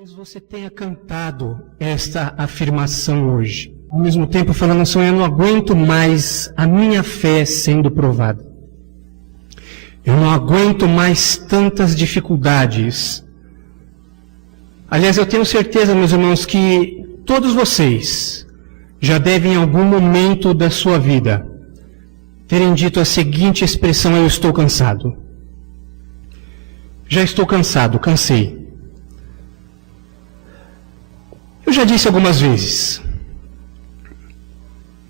Talvez você tenha cantado esta afirmação hoje. Ao mesmo tempo falando assim, eu não aguento mais a minha fé sendo provada. Eu não aguento mais tantas dificuldades. Aliás, eu tenho certeza, meus irmãos, que todos vocês já devem em algum momento da sua vida terem dito a seguinte expressão: eu estou cansado. Já estou cansado, cansei. Eu já disse algumas vezes,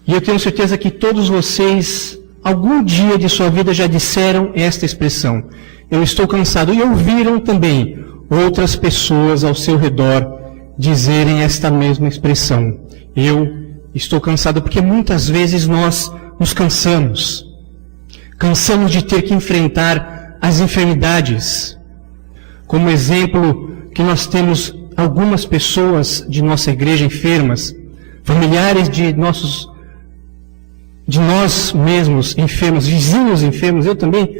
e eu tenho certeza que todos vocês, algum dia de sua vida, já disseram esta expressão: eu estou cansado. E ouviram também outras pessoas ao seu redor dizerem esta mesma expressão: eu estou cansado, porque muitas vezes nós nos cansamos. Cansamos de ter que enfrentar as enfermidades. Como exemplo, que nós temos algumas pessoas de nossa igreja enfermas, familiares de nós mesmos enfermos, vizinhos enfermos. Eu também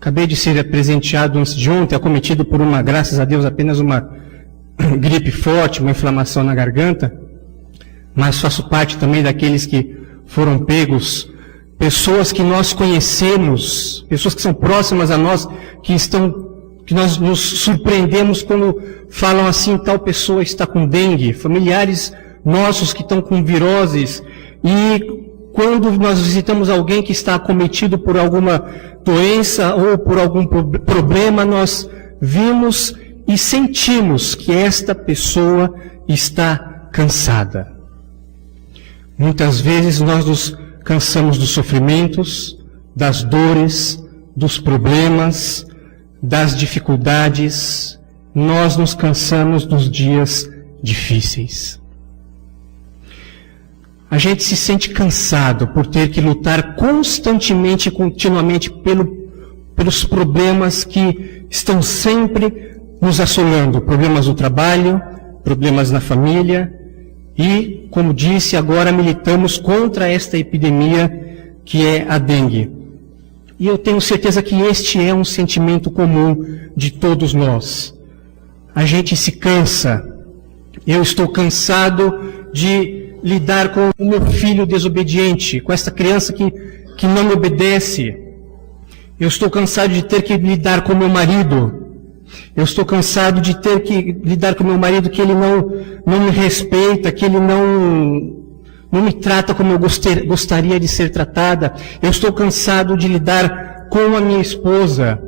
acabei de ser presenteado antes de ontem, acometido por graças a Deus, apenas uma gripe forte, uma inflamação na garganta, mas faço parte também daqueles que foram pegos, pessoas que nós conhecemos, pessoas que são próximas a nós, que nós nos surpreendemos quando falam assim: tal pessoa está com dengue, familiares nossos que estão com viroses. E quando nós visitamos alguém que está acometido por alguma doença ou por algum problema, nós vimos e sentimos que esta pessoa está cansada. Muitas vezes nós nos cansamos dos sofrimentos, das dores, dos problemas, das dificuldades. Nós nos cansamos dos dias difíceis. A gente se sente cansado por ter que lutar constantemente e continuamente pelos problemas que estão sempre nos assolando. Problemas no trabalho, problemas na família e, como disse, agora militamos contra esta epidemia que é a dengue. E eu tenho certeza que este é um sentimento comum de todos nós. A gente se cansa. Eu estou cansado de lidar com o meu filho desobediente, com essa criança que não me obedece. Eu estou cansado de ter que lidar com o meu marido. Eu estou cansado de ter que lidar com o meu marido, que ele não me respeita, que ele não me trata como eu gostaria de ser tratada. Eu estou cansado de lidar com a minha esposa,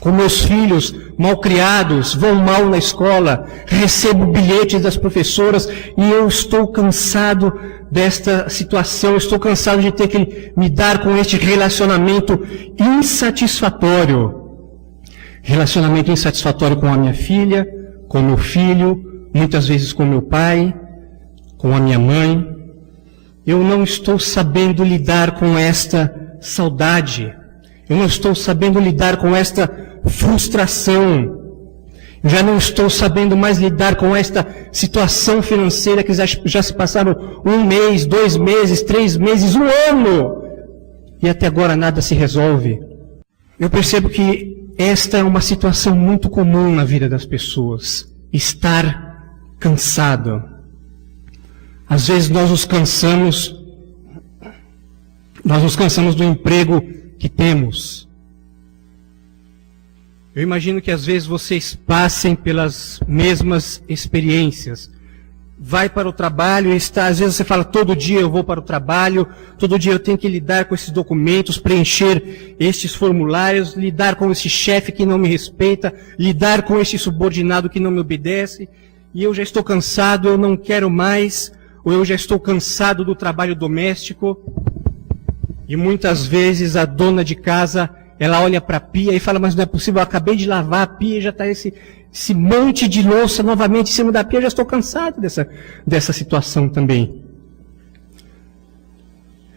com meus filhos mal criados, vão mal na escola, recebo bilhetes das professoras e eu estou cansado desta situação, estou cansado de ter que me dar com este relacionamento insatisfatório. Relacionamento insatisfatório com a minha filha, com o meu filho, muitas vezes com meu pai, com a minha mãe. Eu não estou sabendo lidar com esta saudade. Eu não estou sabendo lidar com esta frustração. Eu já não estou sabendo mais lidar com esta situação financeira que já se passaram 1 mês, 2 meses, 3 meses, 1 ano. E até agora nada se resolve. Eu percebo que esta é uma situação muito comum na vida das pessoas. Estar cansado. Às vezes nós nos cansamos do emprego que temos. Eu imagino que às vezes vocês passem pelas mesmas experiências. Vai para o trabalho e às vezes você fala: todo dia eu vou para o trabalho, todo dia eu tenho que lidar com esses documentos, preencher estes formulários, lidar com esse chefe que não me respeita, lidar com este subordinado que não me obedece, e eu já estou cansado, eu não quero mais, ou eu já estou cansado do trabalho doméstico. E muitas vezes a dona de casa, ela olha para a pia e fala: mas não é possível, eu acabei de lavar a pia e já está esse monte de louça novamente em cima da pia, eu já estou cansado dessa situação também.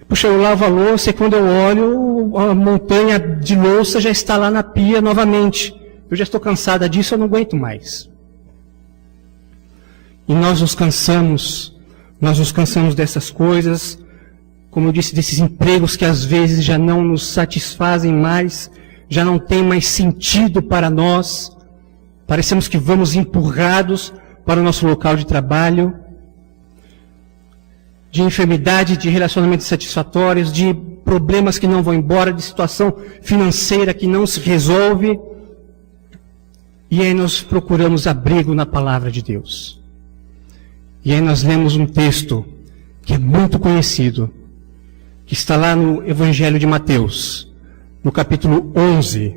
Puxa, eu lavo a louça e quando eu olho, a montanha de louça já está lá na pia novamente. Eu já estou cansada disso, eu não aguento mais. E nós nos cansamos dessas coisas, como eu disse, desses empregos que às vezes já não nos satisfazem mais, já não tem mais sentido para nós. Parecemos que vamos empurrados para o nosso local de trabalho, de enfermidade, de relacionamentos satisfatórios, de problemas que não vão embora, de situação financeira que não se resolve. E aí nós procuramos abrigo na palavra de Deus. E aí nós lemos um texto que é muito conhecido, que está lá no Evangelho de Mateus, no capítulo 11.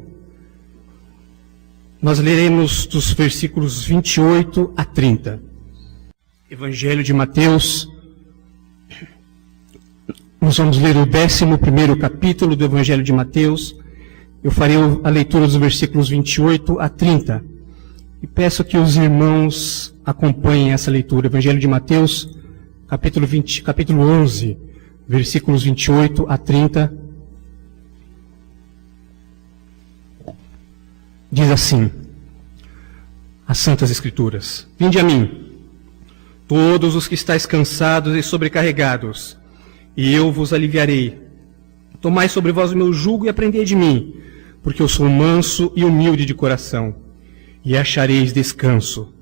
Nós leremos dos versículos 28 a 30. Evangelho de Mateus. Nós vamos ler o 11º capítulo do Evangelho de Mateus. Eu farei a leitura dos versículos 28 a 30. E peço que os irmãos acompanhem essa leitura. Evangelho de Mateus, capítulo 11, versículos 28 a 30. Diz assim, as Santas Escrituras: Vinde a mim, todos os que estáis cansados e sobrecarregados, e eu vos aliviarei. Tomai sobre vós o meu jugo e aprendei de mim, porque eu sou manso e humilde de coração, e achareis descanso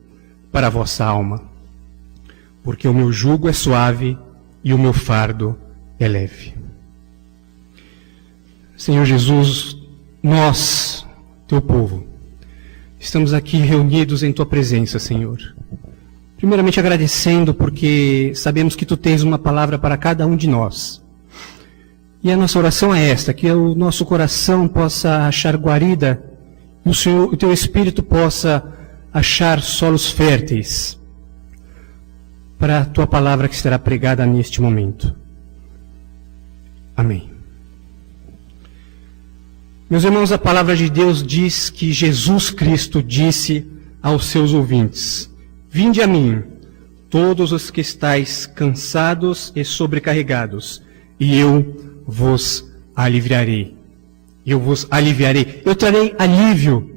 para a vossa alma. Porque o meu jugo é suave e o meu fardo é leve. Senhor Jesus, nós, teu povo, estamos aqui reunidos em tua presença, Senhor. Primeiramente agradecendo porque sabemos que tu tens uma palavra para cada um de nós. E a nossa oração é esta, que o nosso coração possa achar guarida, e o teu Espírito possa achar solos férteis para a tua palavra que será pregada neste momento. Amém. Meus irmãos, a palavra de Deus diz que Jesus Cristo disse aos seus ouvintes: Vinde a mim, todos os que estáis cansados e sobrecarregados, e eu vos aliviarei. Eu vos aliviarei. Eu trarei alívio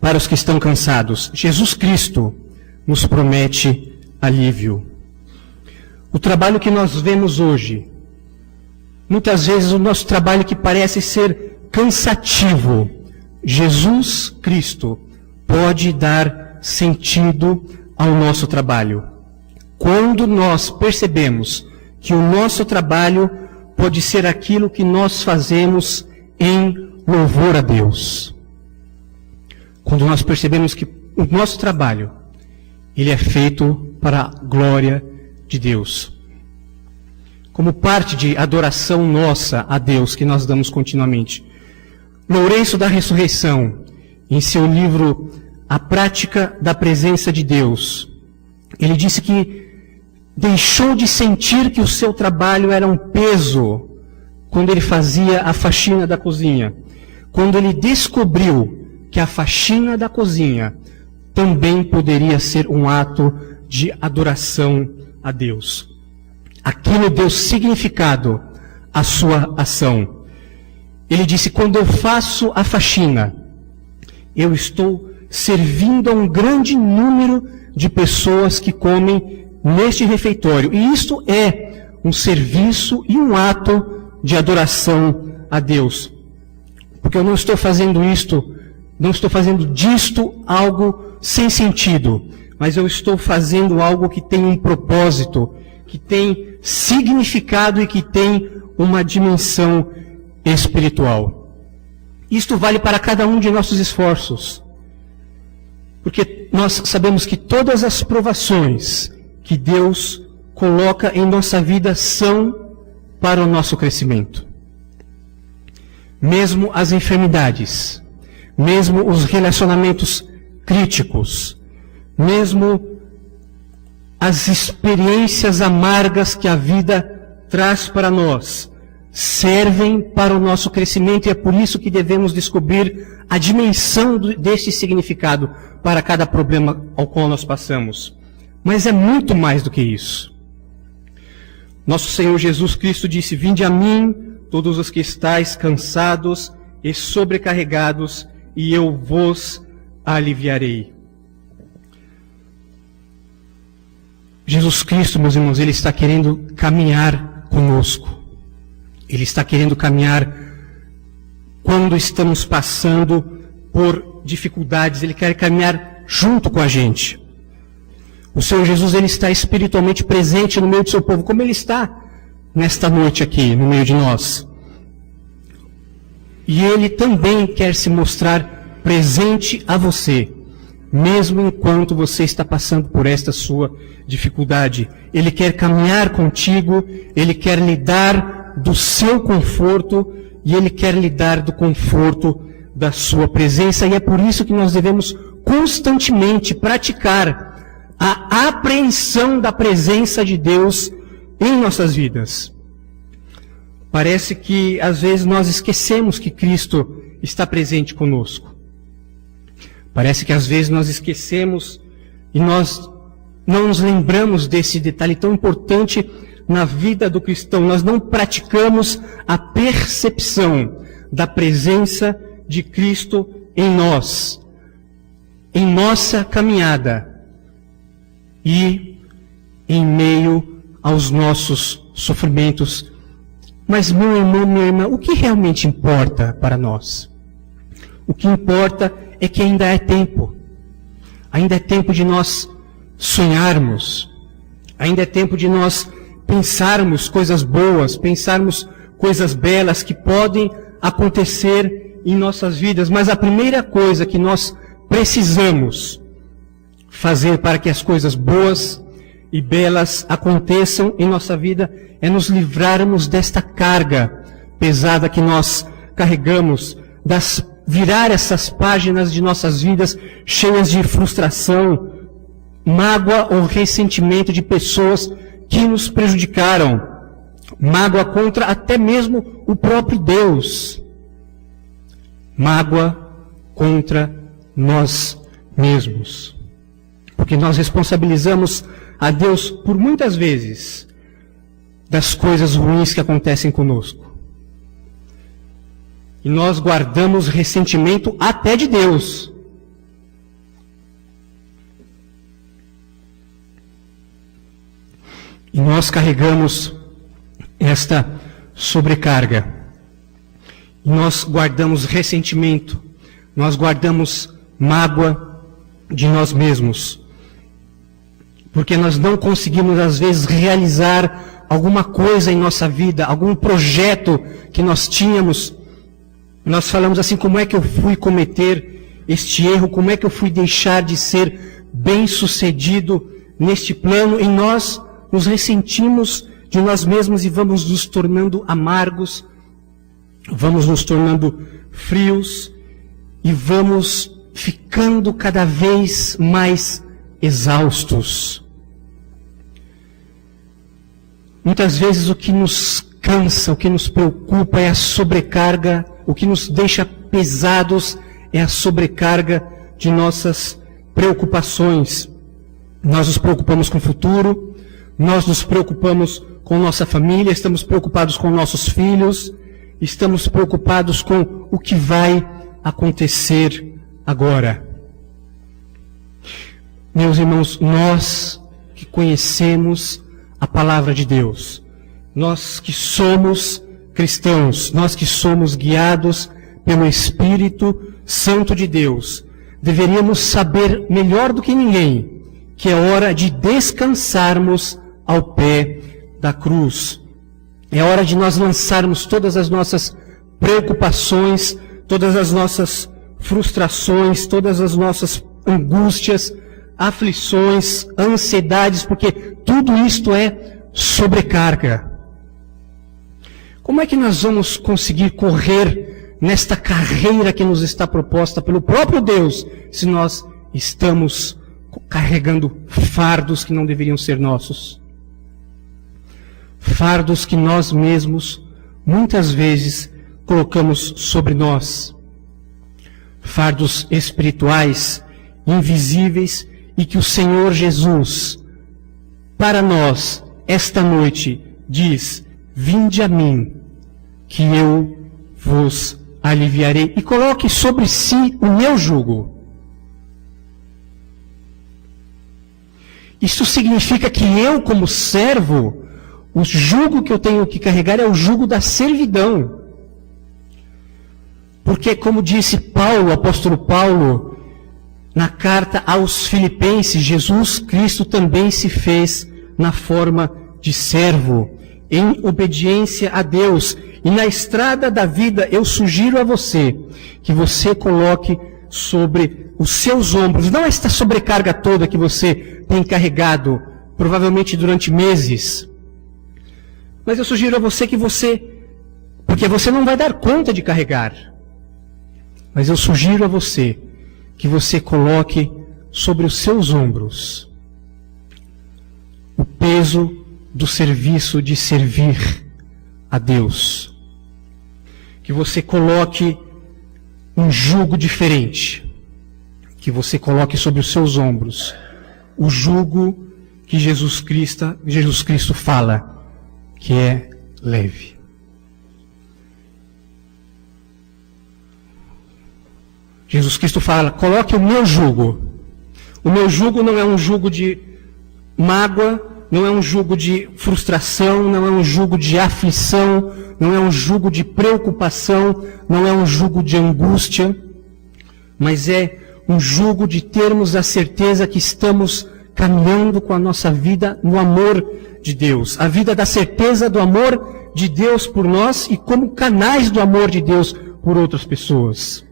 para os que estão cansados. Jesus Cristo nos promete alívio. O trabalho que nós vemos hoje, muitas vezes o nosso trabalho que parece ser cansativo, Jesus Cristo pode dar sentido ao nosso trabalho. Quando nós percebemos que o nosso trabalho pode ser aquilo que nós fazemos em louvor a Deus. Quando nós percebemos que o nosso trabalho, ele é feito para a glória de Deus. Como parte de adoração nossa a Deus que nós damos continuamente. Lourenço da Ressurreição, em seu livro A Prática da Presença de Deus, ele disse que deixou de sentir que o seu trabalho era um peso quando ele fazia a faxina da cozinha. Quando ele descobriu que a faxina da cozinha também poderia ser um ato de adoração a Deus. Aquilo deu significado à sua ação. Ele disse: quando eu faço a faxina, eu estou servindo a um grande número de pessoas que comem neste refeitório. E isto é um serviço e um ato de adoração a Deus. Porque eu não estou fazendo disto algo sem sentido, mas eu estou fazendo algo que tem um propósito, que tem significado e que tem uma dimensão espiritual. Isto vale para cada um de nossos esforços. Porque nós sabemos que todas as provações que Deus coloca em nossa vida são para o nosso crescimento. Mesmo as enfermidades, mesmo os relacionamentos críticos, mesmo as experiências amargas que a vida traz para nós, servem para o nosso crescimento, e é por isso que devemos descobrir a dimensão deste significado para cada problema ao qual nós passamos. Mas é muito mais do que isso. Nosso Senhor Jesus Cristo disse: Vinde a mim, todos os que estáis cansados e sobrecarregados, e eu vos aliviarei. Jesus Cristo, meus irmãos, Ele está querendo caminhar conosco. Ele está querendo caminhar quando estamos passando por dificuldades. Ele quer caminhar junto com a gente. O Senhor Jesus, Ele está espiritualmente presente no meio do seu povo, como Ele está nesta noite aqui, no meio de nós. E Ele também quer se mostrar presente a você, mesmo enquanto você está passando por esta sua dificuldade. Ele quer caminhar contigo, Ele quer lhe dar do seu conforto e Ele quer lhe dar do conforto da sua presença. E é por isso que nós devemos constantemente praticar a apreensão da presença de Deus em nossas vidas. Parece que às vezes nós esquecemos que Cristo está presente conosco. Parece que às vezes nós esquecemos e nós não nos lembramos desse detalhe tão importante na vida do cristão. Nós não praticamos a percepção da presença de Cristo em nós, em nossa caminhada e em meio aos nossos sofrimentos. Mas, meu irmão, minha irmã, o que realmente importa para nós? O que importa é que ainda é tempo. Ainda é tempo de nós sonharmos. Ainda é tempo de nós pensarmos coisas boas, pensarmos coisas belas que podem acontecer em nossas vidas. Mas a primeira coisa que nós precisamos fazer para que as coisas boas e belas aconteçam em nossa vida é nos livrarmos desta carga pesada que nós carregamos, virar essas páginas de nossas vidas cheias de frustração, mágoa ou ressentimento de pessoas que nos prejudicaram, mágoa contra até mesmo o próprio Deus, mágoa contra nós mesmos, porque nós responsabilizamos a Deus por muitas vezes das coisas ruins que acontecem conosco. E nós guardamos ressentimento até de Deus. E nós carregamos esta sobrecarga. E nós guardamos ressentimento. Nós guardamos mágoa de nós mesmos. Porque nós não conseguimos, às vezes, realizar alguma coisa em nossa vida, algum projeto que nós tínhamos. Nós falamos assim, como é que eu fui cometer este erro? Como é que eu fui deixar de ser bem-sucedido neste plano? E nós nos ressentimos de nós mesmos e vamos nos tornando amargos, vamos nos tornando frios e vamos ficando cada vez mais exaustos. Muitas vezes o que nos cansa, o que nos preocupa é a sobrecarga, o que nos deixa pesados é a sobrecarga de nossas preocupações. Nós nos preocupamos com o futuro, nós nos preocupamos com nossa família, estamos preocupados com nossos filhos, estamos preocupados com o que vai acontecer agora. Meus irmãos, nós que conhecemos a palavra de Deus, nós que somos cristãos, nós que somos guiados pelo Espírito Santo de Deus, deveríamos saber melhor do que ninguém que é hora de descansarmos ao pé da cruz. É hora de nós lançarmos todas as nossas preocupações, todas as nossas frustrações, todas as nossas angústias, aflições, ansiedades, porque tudo isto é sobrecarga. Como é que nós vamos conseguir correr nesta carreira que nos está proposta pelo próprio Deus, se nós estamos carregando fardos que não deveriam ser nossos? Fardos que nós mesmos, muitas vezes, colocamos sobre nós. Fardos espirituais, invisíveis, e que o Senhor Jesus, para nós, esta noite, diz: vinde a mim, que eu vos aliviarei. E coloque sobre si o meu jugo. Isso significa que eu, como servo, o jugo que eu tenho que carregar é o jugo da servidão. Porque, como disse Paulo, o apóstolo Paulo, na carta aos Filipenses, Jesus Cristo também se fez na forma de servo, em obediência a Deus. E na estrada da vida, eu sugiro a você que você coloque sobre os seus ombros, não esta sobrecarga toda que você tem carregado, provavelmente durante meses, mas eu sugiro a você que porque você não vai dar conta de carregar, mas eu sugiro a você que você coloque sobre os seus ombros o peso do serviço de servir a Deus. Que você coloque um jugo diferente. Que você coloque sobre os seus ombros o jugo que Jesus Cristo fala, que é leve. Jesus Cristo fala, coloque o meu jugo. O meu jugo não é um jugo de mágoa, não é um jugo de frustração, não é um jugo de aflição, não é um jugo de preocupação, não é um jugo de angústia, mas é um jugo de termos a certeza que estamos caminhando com a nossa vida no amor de Deus. A vida da certeza do amor de Deus por nós e como canais do amor de Deus por outras pessoas.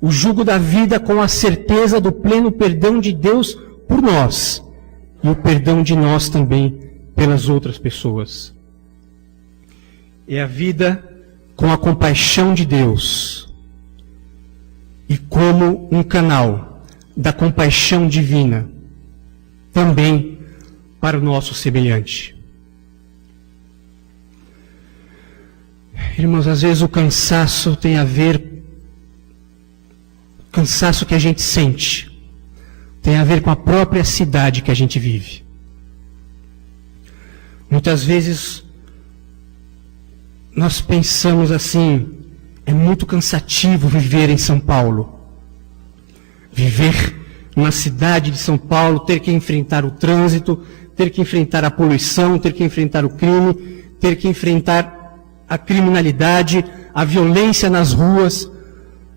O jugo da vida com a certeza do pleno perdão de Deus por nós e o perdão de nós também pelas outras pessoas. É a vida com a compaixão de Deus e como um canal da compaixão divina também para o nosso semelhante. Irmãos, às vezes o cansaço tem a ver, o cansaço que a gente sente, tem a ver com a própria cidade que a gente vive. Muitas vezes nós pensamos assim, é muito cansativo viver em São Paulo. Viver na cidade de São Paulo, ter que enfrentar o trânsito, ter que enfrentar a poluição, ter que enfrentar o crime, ter que enfrentar a criminalidade, a violência nas ruas,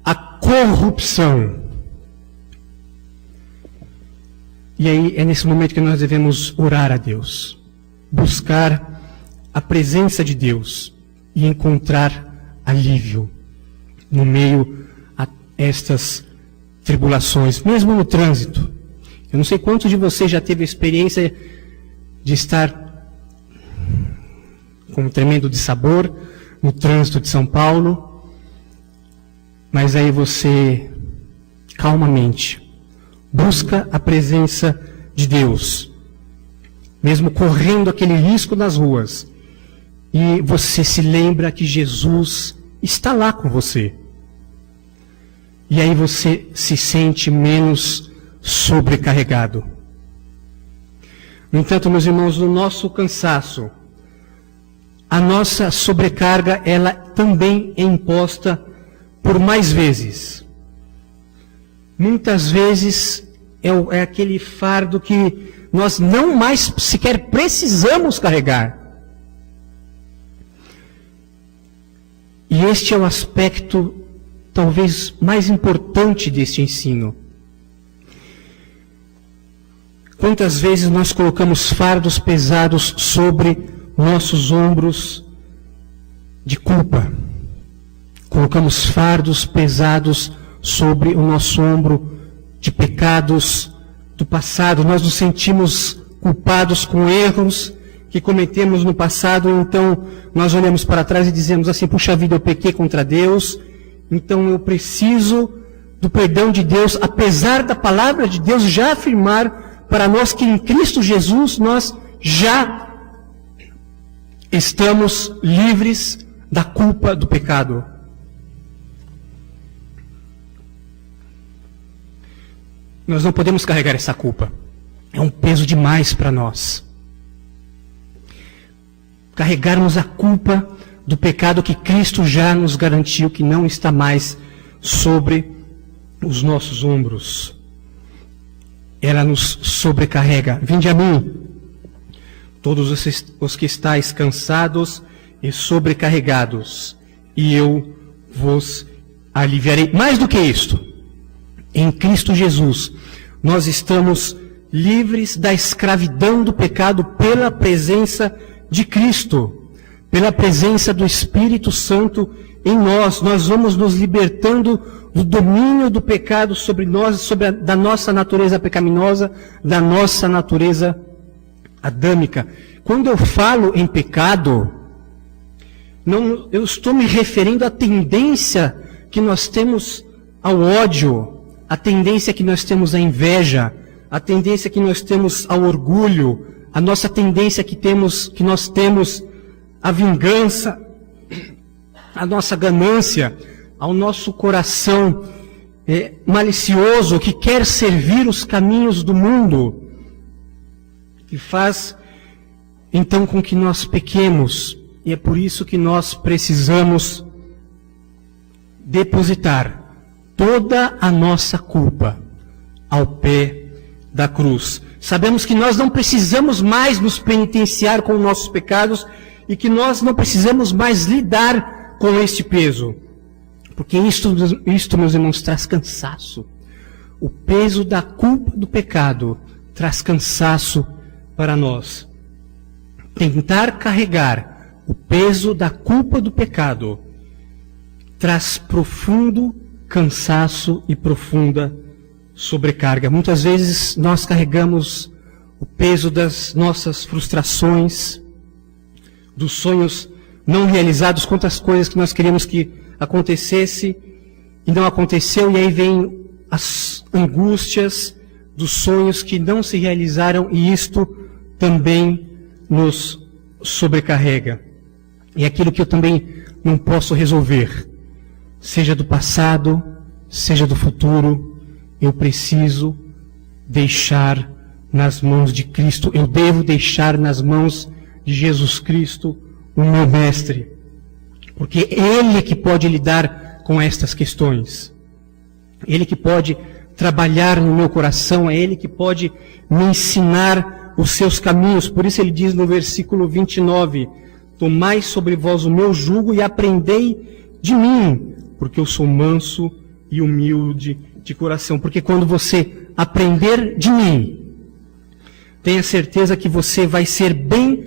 a corrupção. E aí é nesse momento que nós devemos orar a Deus, buscar a presença de Deus e encontrar alívio no meio a estas tribulações, mesmo no trânsito. Eu não sei quantos de vocês já teve a experiência de estar com um tremendo dissabor no trânsito de São Paulo, mas aí você calmamente busca a presença de Deus, mesmo correndo aquele risco nas ruas, e você se lembra que Jesus está lá com você. E aí você se sente menos sobrecarregado. No entanto, meus irmãos, no nosso cansaço, a nossa sobrecarga, ela também é imposta por mais vezes. Muitas vezes é aquele fardo que nós não mais sequer precisamos carregar. E este é o aspecto talvez mais importante deste ensino. Quantas vezes nós colocamos fardos pesados sobre nossos ombros de culpa? Colocamos fardos pesados sobre o nosso ombro de pecados do passado. Nós nos sentimos culpados com erros que cometemos no passado, então nós olhamos para trás e dizemos assim, puxa vida, eu pequei contra Deus, então eu preciso do perdão de Deus, apesar da palavra de Deus já afirmar para nós que em Cristo Jesus nós já estamos livres da culpa do pecado. Nós não podemos carregar essa culpa. É um peso demais para nós. Carregarmos a culpa do pecado que Cristo já nos garantiu que não está mais sobre os nossos ombros. Ela nos sobrecarrega. Vinde a mim, todos os que estáis cansados e sobrecarregados, e eu vos aliviarei. Mais do que isto, Em Cristo Jesus, nós estamos livres da escravidão do pecado pela presença de Cristo, pela presença do Espírito Santo em nós. Nós vamos nos libertando do domínio do pecado sobre nós, da nossa natureza pecaminosa, da nossa natureza adâmica. Quando eu falo em pecado, eu estou me referindo à tendência que nós temos ao ódio, a tendência que nós temos à inveja, a tendência que nós temos ao orgulho, a nossa tendência que nós temos à vingança, a nossa ganância, ao nosso coração malicioso que quer servir os caminhos do mundo, que faz então com que nós pequemos. E é por isso que nós precisamos depositar toda a nossa culpa ao pé da cruz. Sabemos que nós não precisamos mais nos penitenciar com nossos pecados e que nós não precisamos mais lidar com este peso. Porque isto, meus irmãos, traz cansaço. O peso da culpa do pecado traz cansaço para nós. Tentar carregar o peso da culpa do pecado traz profundo cansaço e profunda sobrecarga. Muitas vezes nós carregamos o peso das nossas frustrações, dos sonhos não realizados, quantas coisas que nós queríamos que acontecesse e não aconteceu, e aí vem as angústias dos sonhos que não se realizaram, e isto também nos sobrecarrega. E aquilo que eu também não posso resolver, seja do passado, seja do futuro, eu preciso deixar nas mãos de Cristo. Eu devo deixar nas mãos de Jesus Cristo, o meu mestre. Porque Ele é que pode lidar com estas questões. Ele que pode trabalhar no meu coração, é Ele que pode me ensinar os seus caminhos. Por isso ele diz no versículo 29, tomai sobre vós o meu jugo e aprendei de mim, porque eu sou manso e humilde de coração. Porque quando você aprender de mim, tenha certeza que você vai ser bem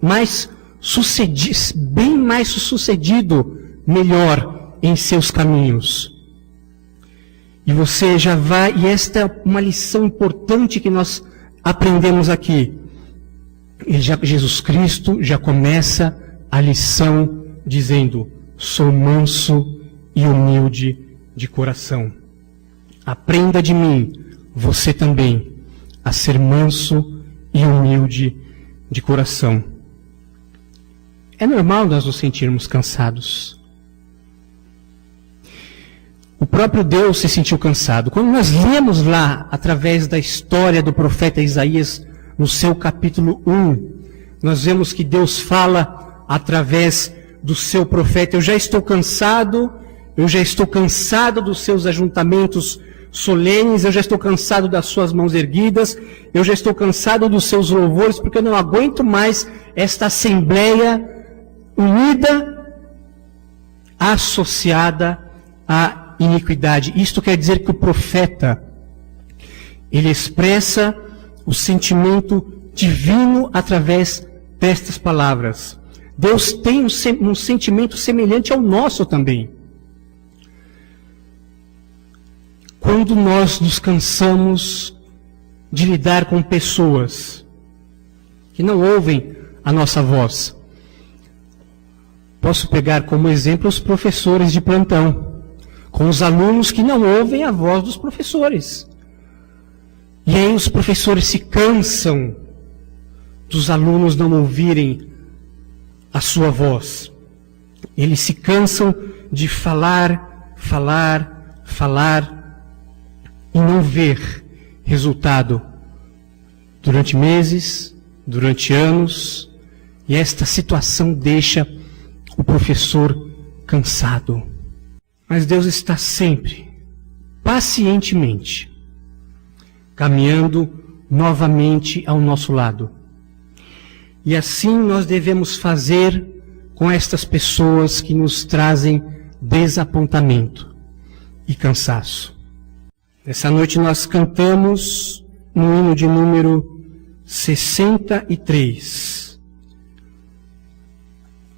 mais sucedido, melhor em seus caminhos. E você já vai, e esta é uma lição importante que nós aprendemos aqui. Jesus Cristo já começa a lição dizendo: sou manso e humilde de coração. Aprenda de mim, você também, a ser manso e humilde de coração. É normal nós nos sentirmos cansados. O próprio Deus se sentiu cansado. Quando nós lemos lá, através da história do profeta Isaías, no seu capítulo 1, nós vemos que Deus fala através do seu profeta: eu já estou cansado dos seus ajuntamentos solenes, eu já estou cansado das suas mãos erguidas, eu já estou cansado dos seus louvores, porque eu não aguento mais esta assembleia unida, associada à iniquidade. Isto quer dizer que o profeta, ele expressa o sentimento divino através destas palavras. Deus tem um sentimento semelhante ao nosso também. Quando nós nos cansamos de lidar com pessoas que não ouvem a nossa voz, posso pegar como exemplo os professores de plantão, com os alunos que não ouvem a voz dos professores. E aí os professores se cansam dos alunos não ouvirem a sua voz. Eles se cansam de falar e não ver resultado durante meses, durante anos, e esta situação deixa o professor cansado. Mas Deus está sempre, pacientemente, caminhando novamente ao nosso lado. E assim nós devemos fazer com estas pessoas que nos trazem desapontamento. e cansaço. Nessa noite nós cantamos no hino de número 63.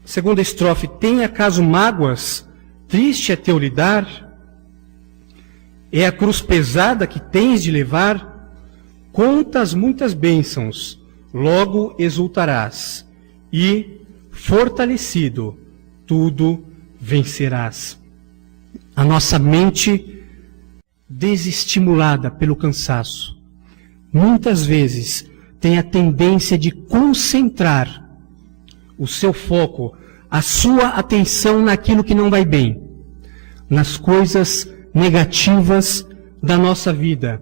Segunda estrofe: tem acaso mágoas, triste é teu lidar? É a cruz pesada que tens de levar? Contas muitas bênçãos, logo exultarás, e, fortalecido, tudo vencerás. A nossa mente desestimulada pelo cansaço, muitas vezes tem a tendência de concentrar o seu foco, a sua atenção naquilo que não vai bem, nas coisas negativas da nossa vida.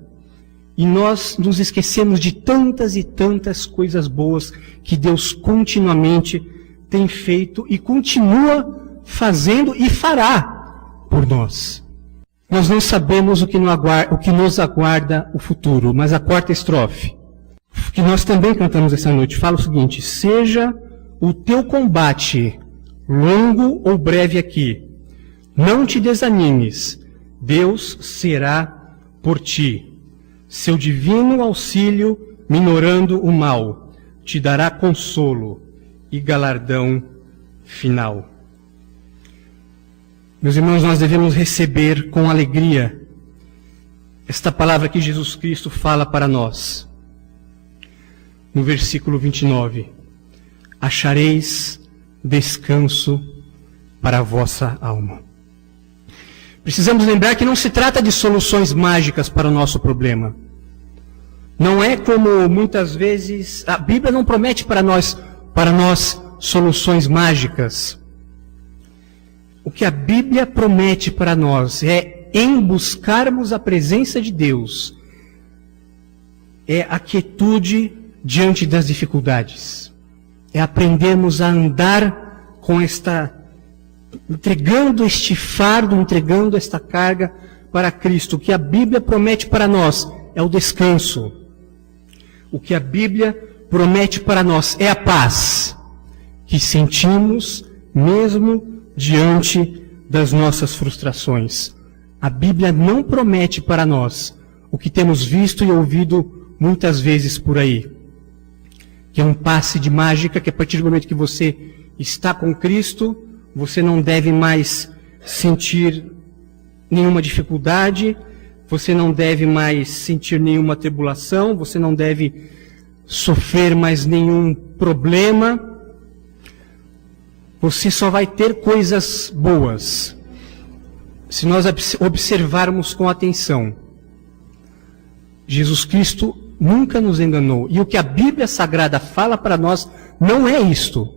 E nós nos esquecemos de tantas e tantas coisas boas que Deus continuamente tem feito e continua fazendo e fará por nós. Nós não sabemos o que nos aguarda o futuro, mas a quarta estrofe, que nós também cantamos essa noite, fala o seguinte: seja o teu combate longo ou breve aqui, não te desanimes, Deus será por ti. Seu divino auxílio, minorando o mal, te dará consolo e galardão final. Meus irmãos, nós devemos receber com alegria esta palavra que Jesus Cristo fala para nós. No versículo 29, achareis descanso para a vossa alma. Precisamos lembrar que não se trata de soluções mágicas para o nosso problema. Não é como muitas vezes, a Bíblia não promete para nós soluções mágicas. O que a Bíblia promete para nós é, em buscarmos a presença de Deus, é a quietude diante das dificuldades. É aprendermos a andar com entregando este fardo, entregando esta carga para Cristo. O que a Bíblia promete para nós é o descanso. O que a Bíblia promete para nós é a paz que sentimos mesmo diante das nossas frustrações. A Bíblia não promete para nós o que temos visto e ouvido muitas vezes por aí, que é um passe de mágica, que a partir do momento que você está com Cristo, você não deve mais sentir nenhuma dificuldade, você não deve mais sentir nenhuma tribulação, você não deve sofrer mais nenhum problema. Você só vai ter coisas boas se nós observarmos com atenção. Jesus Cristo nunca nos enganou. E o que a Bíblia Sagrada fala para nós não é isto.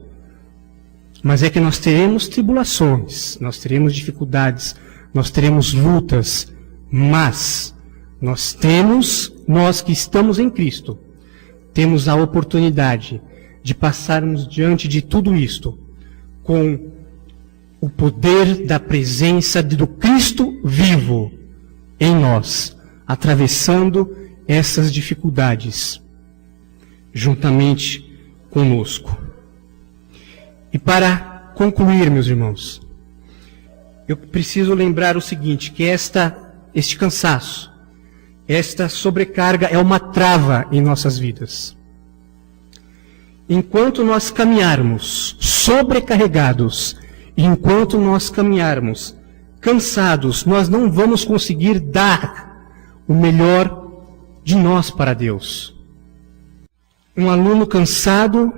Mas é que nós teremos tribulações, nós teremos dificuldades, nós teremos lutas, mas nós que estamos em Cristo, temos a oportunidade de passarmos diante de tudo isto com o poder da presença do Cristo vivo em nós, atravessando essas dificuldades juntamente conosco. E para concluir, meus irmãos, eu preciso lembrar o seguinte, que este cansaço, esta sobrecarga é uma trava em nossas vidas. Enquanto nós caminharmos sobrecarregados, enquanto nós caminharmos cansados, nós não vamos conseguir dar o melhor de nós para Deus. Um aluno cansado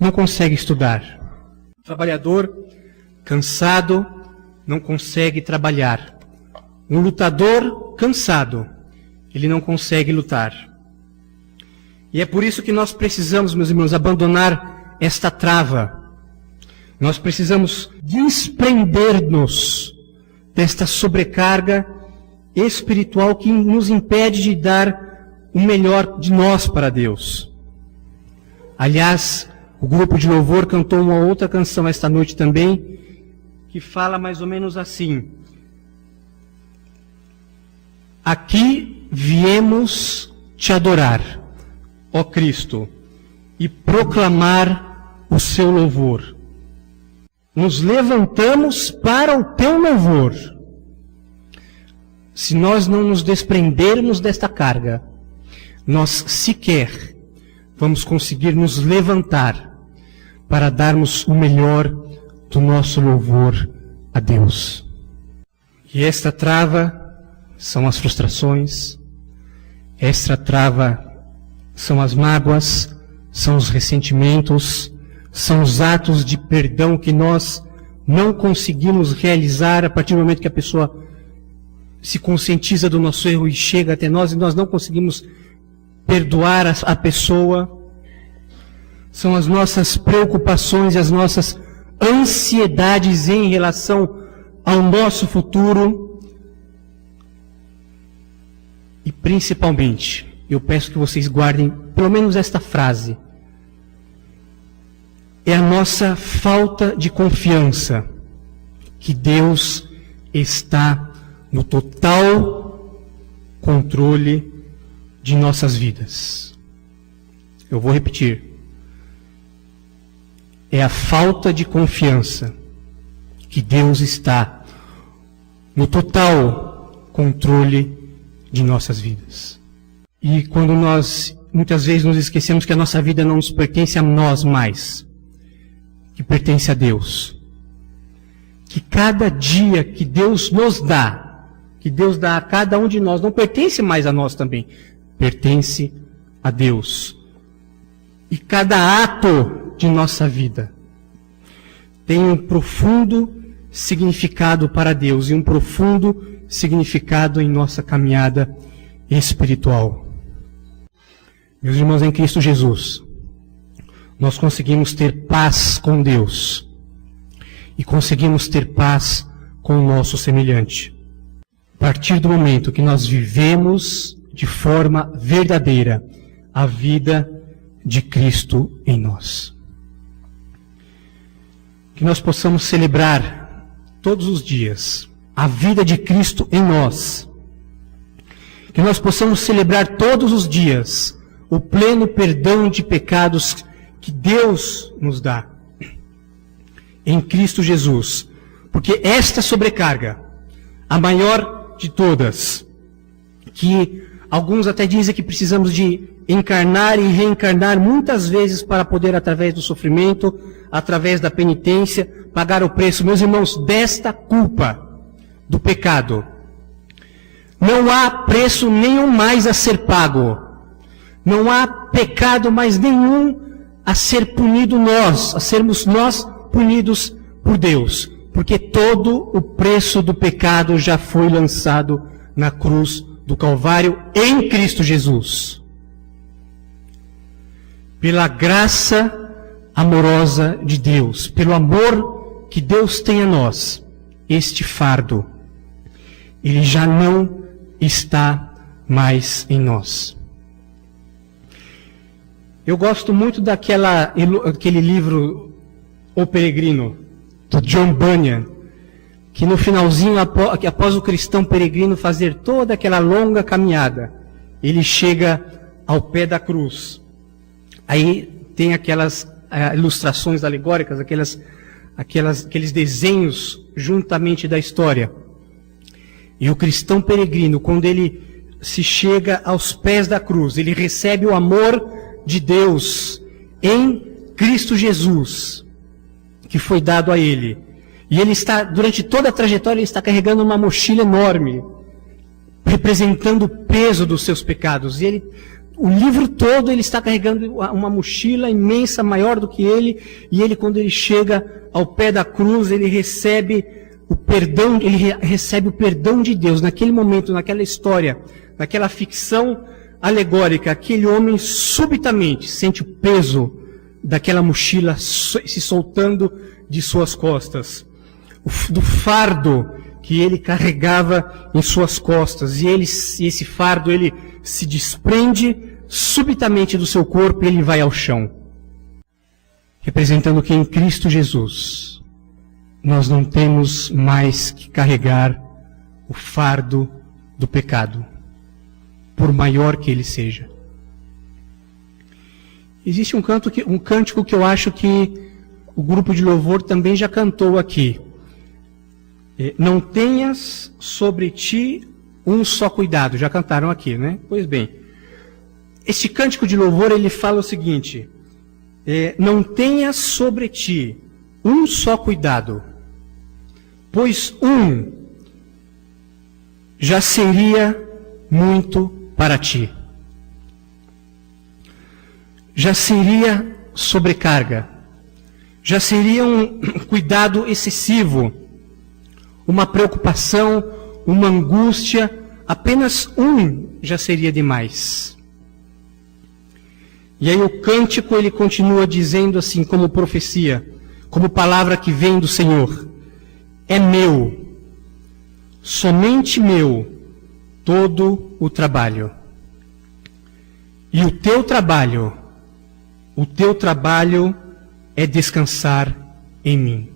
não consegue estudar. Um trabalhador cansado não consegue trabalhar. Um lutador cansado, ele não consegue lutar. E é por isso que nós precisamos, meus irmãos, abandonar esta trava. Nós precisamos desprender-nos desta sobrecarga espiritual que nos impede de dar o melhor de nós para Deus. Aliás, o grupo de louvor cantou uma outra canção esta noite também, que fala mais ou menos assim: aqui viemos te adorar, ó Cristo, e proclamar o seu louvor. Nos levantamos para o teu louvor. se nós não nos desprendermos desta carga, nós sequer vamos conseguir nos levantar para darmos o melhor do nosso louvor a Deus. E esta trava são as frustrações, esta trava são as mágoas, são os ressentimentos, são os atos de perdão que nós não conseguimos realizar a partir do momento que a pessoa se conscientiza do nosso erro e chega até nós e nós não conseguimos perdoar a pessoa. São as nossas preocupações e as nossas ansiedades em relação ao nosso futuro. E principalmente, eu peço que vocês guardem pelo menos esta frase. É a nossa falta de confiança que Deus está no total controle de nossas vidas. Eu vou repetir. É a falta de confiança que Deus está no total controle de nossas vidas. E quando nós, muitas vezes, nos esquecemos que a nossa vida não nos pertence a nós mais, que pertence a Deus. Que cada dia que Deus nos dá, que Deus dá a cada um de nós, não pertence mais a nós também, pertence a Deus. E cada ato de nossa vida tem um profundo significado para Deus e um profundo significado em nossa caminhada espiritual. Meus irmãos, em Cristo Jesus, nós conseguimos ter paz com Deus e conseguimos ter paz com o nosso semelhante. A partir do momento que nós vivemos de forma verdadeira a vida de Cristo em nós. Que nós possamos celebrar todos os dias a vida de Cristo em nós. Que nós possamos celebrar todos os dias o pleno perdão de pecados que Deus nos dá em Cristo Jesus. Porque esta sobrecarga, a maior de todas, que alguns até dizem que precisamos de encarnar e reencarnar muitas vezes para poder, através do sofrimento, através da penitência, pagar o preço. Meus irmãos, desta culpa do pecado, não há preço nenhum mais a ser pago. Não há pecado mais nenhum a ser punido nós, a sermos nós punidos por Deus. Porque todo o preço do pecado já foi lançado na cruz do Calvário em Cristo Jesus. Pela graça amorosa de Deus, pelo amor que Deus tem a nós, este fardo, ele já não está mais em nós. Eu gosto muito daquele livro O Peregrino, do John Bunyan, que no finalzinho, após o cristão peregrino fazer toda aquela longa caminhada, ele chega ao pé da cruz. Aí tem aquelas ilustrações alegóricas, aqueles desenhos juntamente da história. E o cristão peregrino, quando ele se chega aos pés da cruz, ele recebe o amor de Deus em Cristo Jesus, que foi dado a ele. E ele está, durante toda a trajetória, ele está carregando uma mochila enorme, representando o peso dos seus pecados. E o livro todo, ele está carregando uma mochila imensa, maior do que ele. E ele, quando ele chega ao pé da cruz, ele recebe o perdão de Deus. Naquele momento, naquela história, naquela ficção alegórica, aquele homem subitamente sente o peso daquela mochila se soltando de suas costas, do fardo que ele carregava em suas costas, e esse fardo ele se desprende subitamente do seu corpo e ele vai ao chão, representando que em Cristo Jesus nós não temos mais que carregar o fardo do pecado, por maior que ele seja. Existe um cântico que eu acho que o grupo de louvor também já cantou aqui. Não tenhas sobre ti um só cuidado. Já cantaram aqui, né? Pois bem, este cântico de louvor, ele fala o seguinte: não tenhas sobre ti um só cuidado, pois um já seria muito para ti. Já seria sobrecarga, já seria um cuidado excessivo, uma preocupação, uma angústia, apenas um já seria demais. E aí o cântico ele continua dizendo assim, como profecia, como palavra que vem do Senhor: é meu, somente meu, todo o trabalho. E o teu trabalho é descansar em mim.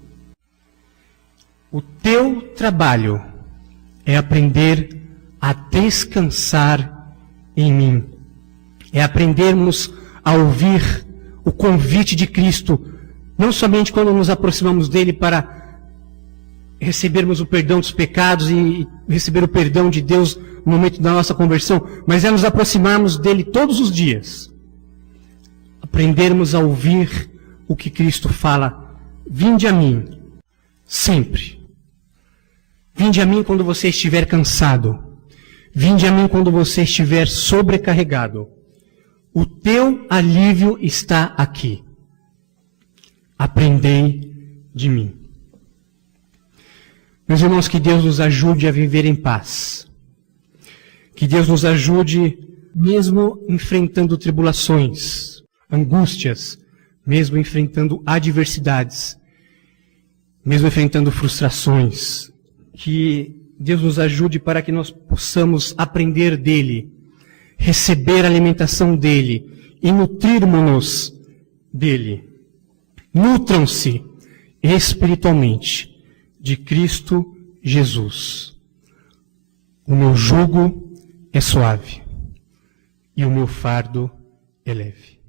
O teu trabalho é aprender a descansar em mim. É aprendermos a ouvir o convite de Cristo, não somente quando nos aproximamos dele para recebermos o perdão dos pecados e receber o perdão de Deus no momento da nossa conversão, mas é nos aproximarmos dele todos os dias. Aprendermos a ouvir o que Cristo fala: vinde a mim, sempre. Vinde a mim quando você estiver cansado. Vinde a mim quando você estiver sobrecarregado. O teu alívio está aqui. Aprendei de mim. Meus irmãos, que Deus nos ajude a viver em paz. Que Deus nos ajude, mesmo enfrentando tribulações, angústias, mesmo enfrentando adversidades, mesmo enfrentando frustrações. Que Deus nos ajude para que nós possamos aprender dele, receber a alimentação dele e nutrirmos-nos dele. Nutram-se espiritualmente de Cristo Jesus. O meu jugo é suave e o meu fardo é leve.